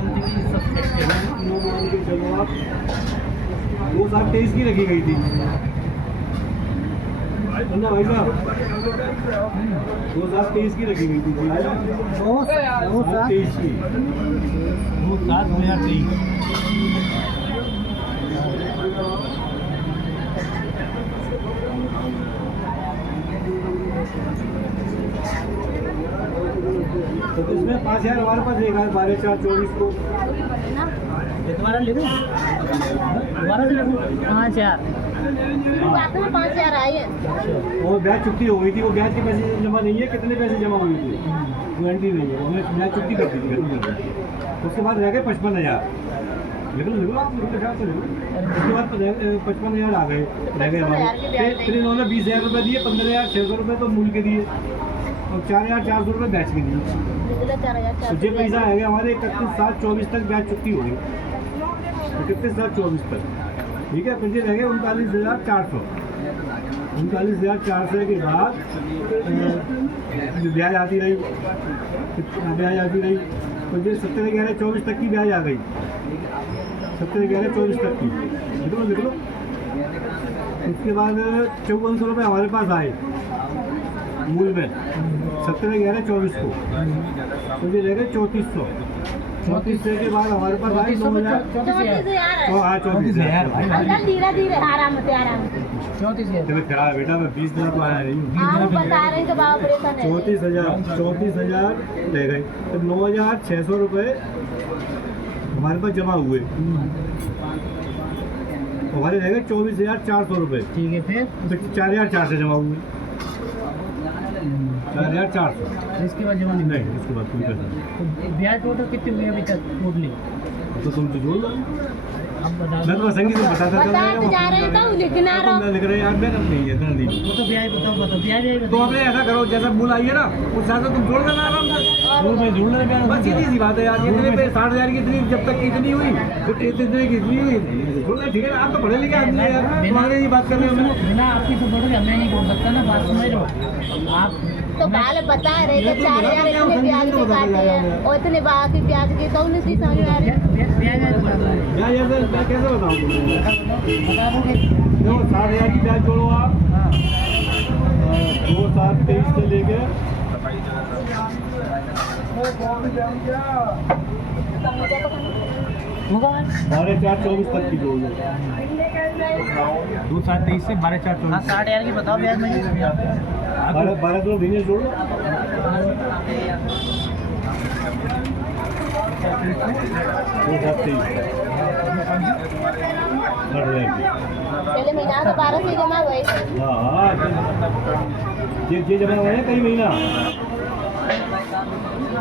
Something subscribe चलो आप 2023 की रखी गई थी ना भाई साहब, 2023 की रखी गई थी 2023 की 2023। तो इसमें 5000 हमारे पास एक 12/4/24 को तुम्हारा लिखूं, तुम्हारा भी लिखूं 5000। बात में 5000 आई है। और ब्याज चुकती हो गई थी, वो ब्याज के पैसे जमा नहीं है, कितने पैसे जमा हुए थे गारंटी नहीं है, हमने ब्याज चुकती कर दी थी। उसके बाद रह गए 55,000, लिख लो आप, उसके बाद 55,000 आ गए, रह गए हमारे। फिर इन्होंने 20,000 रुपये दिए, 15,600 रुपये तो मूल के दिए और 4,400 रुपये ब्याज के दिए। तो ये पैसा आएगा हमारे 31/7/24 तक ब्याज चुकती होगी, 31/7/24 तक, ठीक है। फिर ये रह गए 39,400। 39,400 के बाद ब्याज आती रही, तो ये 17/11/24 तक की ब्याज आ गई, 17/11/24 तक की, लिख लो। उसके बाद 5400 रुपये हमारे पास आए मूल में 17/11/24 को, तो ये रह गए 3400। 3400 के बाद हमारे पास आई 9,000। हाँ 34,000। धीरे धीरे आराम से 34,000 क्या बेटा, मैं 20 दिन तो आया नहीं हूँ। बता रही तो बाबा परेशान है। 34,000 रह गए, तो 9,600 रुपये हमारे पास जमा हुए, हमारे रह गए 24,400 रुपये, ठीक है। फिर 4,400 जमा हुए, 4,400। इसके बाद जमा नहीं, इसके बाद कोई पैसा नहीं। तो ब्याज टोटल कितने हुए अभी तक टोटली? तो तुम तो जोड़ लो, अब बता मैं तो संगीत में बताता बता जा रहे तो लिखना रहो। मैं लिख रहा यार, मैं नहीं है इतना नहीं। वो तो ब्याज बताओ ब्याज तो आपने ऐसा करो, जैसा मूल आई है ना उस हिसाब से तुम जोड़ देना आराम से, मूल में जोड़ लेना बस सीधी सी बात है यार। कितने पे 60,000 की इतनी, जब तक इतनी हुई फिर इतने की इतनी हुई, ठीक है। आप तो पढ़े लिखे आदमी है यार, तुम्हारे ही बात कर रहे हो। बिना आपकी तो बोलोगे, मैं नहीं बोल सकता ना, बात समझ रहे हो आप। तो बाल बता रहे थे 4,000 इतने ब्याज के काटे हैं और इतने बाकी ब्याज के तो उन्हें समझ आ रही है। ब्याज बता दो, मैं कैसे बताऊँ तुम्हें? बता दोगे। देखो 60,000 की ब्याज जोड़ो आप, 2/7/23 से लेके 12/4/24 तक की जोड़ लो। 2/7/23 से 12/4/24। 60,000 की बताओ ब्याज में। 12 तो महीने जोड़ लो। 2/7/23 पहले महीना तो 12 से जमा हुए थे। हाँ, ये जमा हुए हैं कई महीना।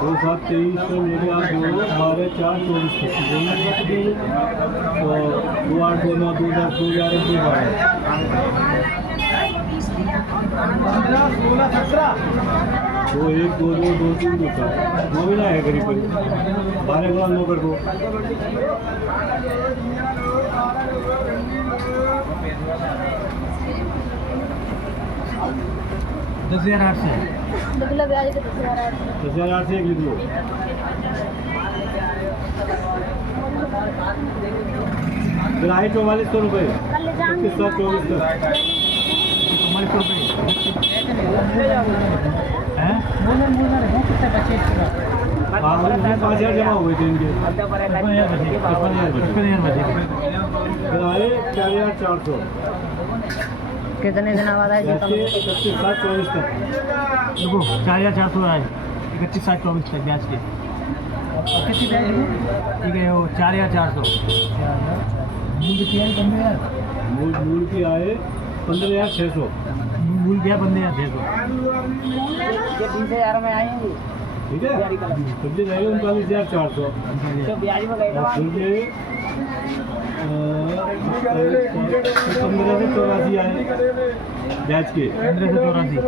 2/7/23 से मेरे आप जोड़ो 12/4/24 तक की जोड़ना, तो 2/8/2/9 2/10 2/11 2/12 तो 1 2 2 2 3 2 4 9 महीना है करीब करीब। 12 गुणा 9 कर दो, 10,800। लिख लो ब्याज के 10,800। 10,800 एक लिख लो। फिर आए 4400 रुपये, 31/7/24 तक। 4400 रुपये हैं? बोलो कितना बचे इसका? हाँ, 5,000 जमा हुए थे इनके, 55,000 बचे। फिर आए 4,400, कितने दिन बाद आए? 31/7/24 तक। देखो 4,400 आए, 31/7/24 तक ब्याज के। कितनी ब्याज है? ठीक है, वो 4,400। मूल की आए 15,000। मूल की आए 15,600। मूल गया 15,600। 20,000 में आएंगे। ठीक है, फिर ये रहेगा 39,400। तो ब्याज में गए फिर ये 15 से 84 आए ब्याज के, 15 से 84।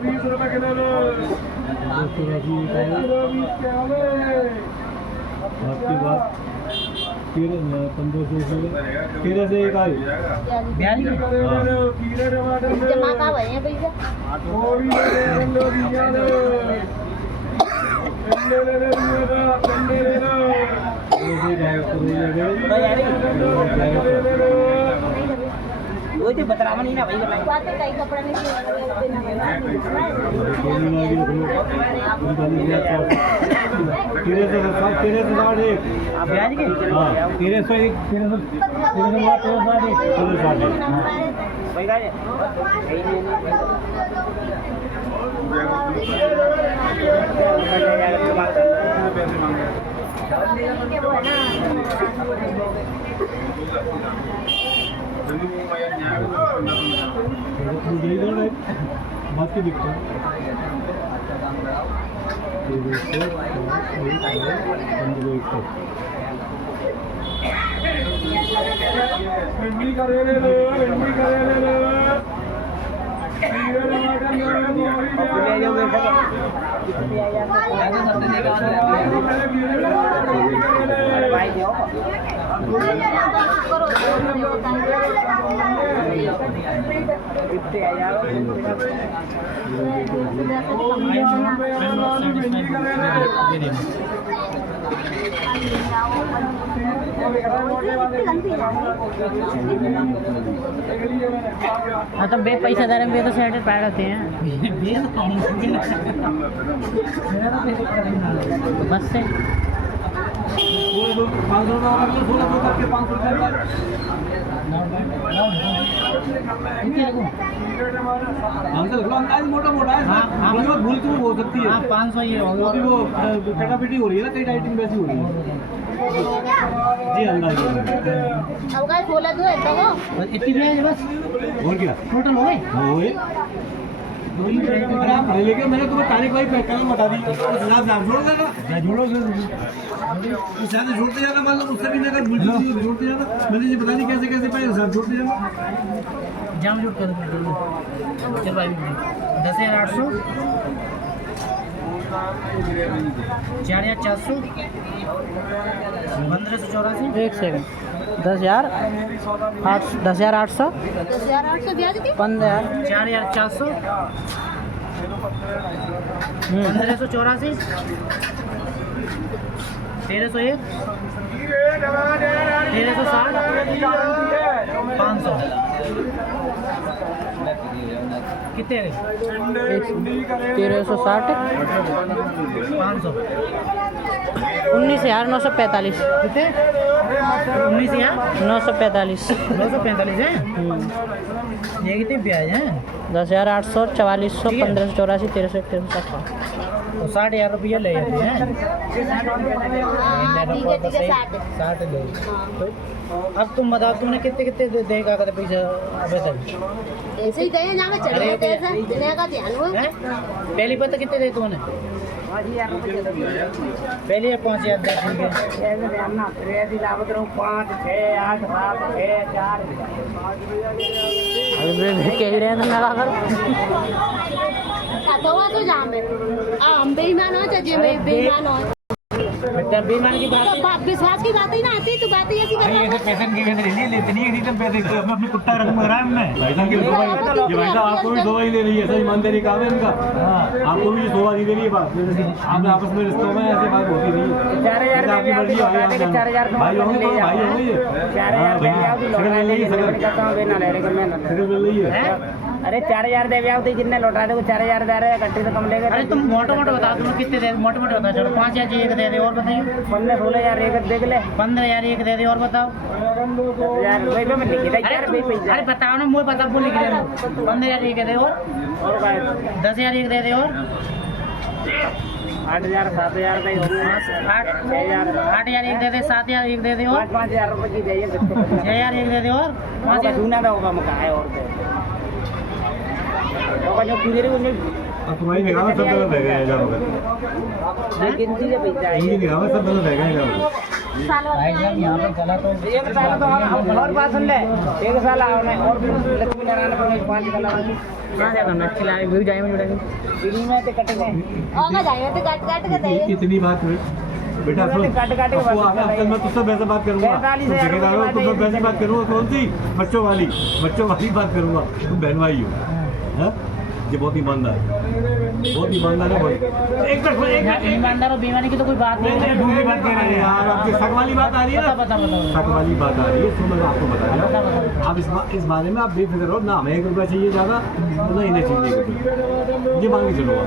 20 आपके बाद 1300 से एक आई। ब्याज जमा का भैया पैसा वो तो बतरावा नहीं ना भाई बताइए। बात तो कई कपड़ा नहीं आप ब्याज के हाँ 1301 भाई का बात की दिक्कत हाँ तो बे पैसा दे रहे हैं, बे तो सेट पाए रहते हैं बस से 500 अंदाज मोटा मोटा है। हाँ, भूल चूक हो सकती है। हाँ 500 ये होगा। अभी वो कटापिटी हो रही है ना, कई डाइटिंग वैसी हो रही है जी। अंदाज अब का 16 तो है तो इतनी ब्याज बस और क्या टोटल हो गए। लेकिन मैंने तुम्हें तारीख भाई पहचान बता दी, उस हिसाब से आप जोड़ देना। जोड़ोगे उस हिसाब से जोड़ते जाना, मान लो उससे भी नहीं, अगर जोड़ते जाना मैंने ये बता दी कैसे कैसे पाए, उस हिसाब जोड़ते जाना। जाम जोड़ कर चल भाई 10,800 4,400 1584 एक सेकंड 10,800 10,800 ब्याज की 4,400 1584 1301 1360 500 कितने 1360 500 19,945 कितने 19,945 945 है। ये कितने ब्याज हैं? 10,800 4,400 1584 1301 1360 तो 60,000 रुपया ले जाते हैं। हाँ ठीक है 60 60 ले। अब तुम बताओ तुमने कितने कितने देगा कर पैसा अबे तक ऐसे ही गए जहाँ में चले गए ऐसा देने का ध्यान हो हैं? पहली पता कितने दे तुमने? पहले 5,000 दे ठीक है। 5 6 8 7 6 4 अभी मैं कह रहे हैं तो लगा कर तो वो तो जहाँ में हम बेईमान हो चाहे मैं बेईमान हो बेटा बेईमान की बात तो विश्वास की बात ही ना आती तो बात ही ऐसी कर रहा पैसे लेते नहीं है एकदम पैसे अपने कुत्ता रख में रहा है हमने भाई साहब ये भाई साहब आपको भी दो ही दे रही है, ऐसा ईमानदारी काम है इनका। आपको भी ये 2 ही दे रही है बात। आप आपस में रिश्तों में ऐसी बात होती नहीं है। 4,000 आपकी मर्जी है, भाई होंगे तो भाई होंगे ये। शक्ल मिल रही है, शक्ल मिल रही है। अरे 4,000 दे ब्याह तो जितने लौटा दे वो 4,000 दे रहे हैं, घट्टी से कम लेगा। अरे तुम मोटे मोटे बता तुम कितने दे, मोटे मोटे बता चलो 5,000 एक दे दे और बताइए 15-16,000 एक देख ले 15,000 एक दे दे और बताओ यार भाई मैं लिख दे यार भाई पैसा। अरे बताओ ना मुझे पता बोल लिख दे 15,000 एक दे और 10,000 एक दे दे और 8,000 7,000 का ही हो गया 8,000 एक दे दे 7,000 एक दे दे और 5,000 रुपए की चाहिए 6,000 एक दे दे और 5,000 सुना था होगा मका है और जो पूरे अब तुम्हारी निगाह में सब गलत रह गए हैं जहाँ पर। गिनती से पैसा है इनकी निगाह में सब गलत रह गए हैं जहाँ पर। भाई साहब यहाँ पे चला तो एक साल तो हम और बात सुन ले एक साल आओ ना और लक्ष्मी नारायण पर 5 साल आएंगे कहाँ जाकर ना खिलाए भी जाए में जुड़ेंगे दिल्ली में तो कटेंगे होगा जाएगा तो काट काट के दे इतनी बात हुई बेटा सुन, आपको मैं तुझसे वैसे बात करूंगा, तुम ठेकेदार हो, तुम वैसी बात करूंगा, कौन सी बच्चों वाली बात करूंगा। तुम बहन भाई हो, ये बहुत ईमानदार है, बहुत ईमानदार है। बहुत ईमानदार और बेईमानी की तो कोई बात नहीं है। दूसरी बात कह रहे हैं यार, आपकी शक वाली बात आ रही है ना, बता बता शक वाली बात आ रही है, तो मैं आपको बता रहा बता हूँ। बता आप इस बारे में आप बेफिक्र रहो ना, हमें 1 रुपया चाहिए ज़्यादा, ना इन्हें चाहिए 1 रुपया, ये मान के चलो आप।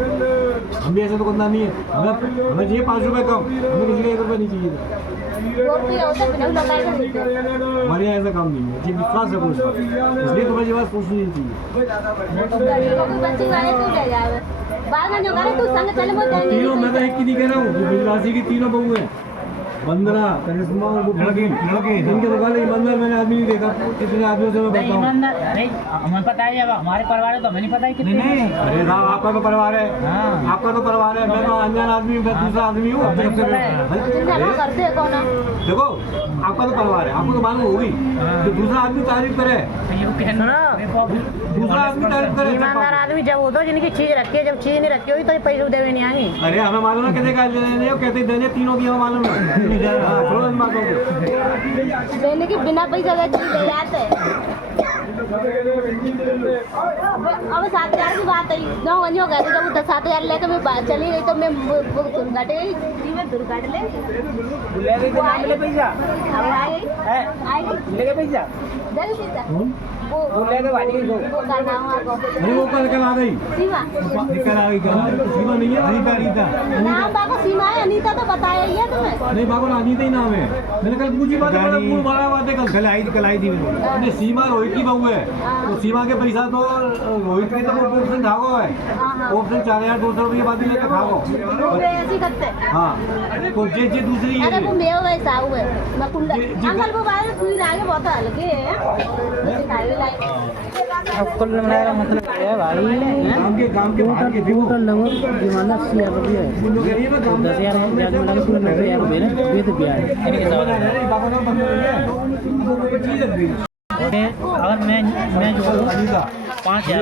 हम भी ऐसे तो करना नहीं है, हमें चाहिए 5 रुपये कम, हमें किसी का 1 रुपया नहीं चाहिए। होता बिना लगा के देते हमारे यहाँ ऐसा काम नहीं है, ये विश्वास है कुछ, इसलिए तुम्हें ये बात सोचनी नहीं चाहिए। कोई बच्ची आए तो ले जाए बाद में जो करे तू संग चले वो जाएंगे तीनों, मैं तो एक की नहीं कह रहा हूँ, बिजलासी की तीनों बहू हैं, बंदना, करिश्मा और वो लड़की इनके दुकान ईमानदार मैंने आदमी नहीं देखा, कितने आदमियों से मैं नहीं, बताऊँ। ईमानदार अरे हमें पता है, अब हमारे परिवार है तो हमें नहीं पता है कितने नहीं अरे साहब, आपका तो परिवार है, हाँ। आपका तो परिवार है, मैं तो अनजान आदमी हूँ, मैं दूसरा आदमी हूँ। जिंदा करते हैं कौन देखो, आपका तो परिवार है, आपको तो मालूम होगी, तो दूसरा आदमी तारीफ करे, ये कहना दूसरा आदमी तारीफ करे। ईमानदार आदमी जब होता है जिनकी चीज रखी है, जब चीज नहीं रखी होगी तो ये पैसे देवे नहीं आएंगे। अरे हमें मालूम है कैसे देने हो, कैसे देने, तीनों की हमें मालूम है। हाँ, छोड़ो इन बातों को। देने के बिना पैसा का चीज ले जाते हैं। अब 7,000 की बात है, 9 बजे गए तो जब 7,000 लेकर मैं बात चली गई तो मैं घट गई, मैं दूर काट ले पैसा अब आएगी लेके पैसा जल्दी पैसा वो वो करना हुआ नहीं, वो कल आ गई, सीमा निकल आ गई क्या? सीमा नहीं है, अनीता नाम बाबा सीमा है, अनीता तो बताया ही है तुम्हें। नहीं बाबू, अनीता ही नाम है, मैंने कल पूछी बात, मूड मारा बात है कल। कल आई थी नहीं, सीमा रोहित की बहू है, तो सीमा के पैसा तो रोहित की तो वो ऑप्शन खागो है, ऑप्शन 4,200 रुपये बाद लेकर खागो। वो ऐसी करते हाँ, तो ये दूसरी अरे वो है। मेव वैसा हुए मैं कुंडा अंकल वो बाहर सुई लागे बहुत हल्के है अब कुल मिलाकर मतलब है भाई, काम के बाहर के थे वो। लगभग ईमानदार 80,000 रुपये है। वो लोग कह रही है ना, काम 10,000 ब्याज मिला के पूरे 90,000 रुपये ना, ये तो ब्याज है। इनके समझ आ रहा है, बाबा नाम बंद हो रही है, वो चीज़ लग गई। अगर मैं जो अनीता 5,000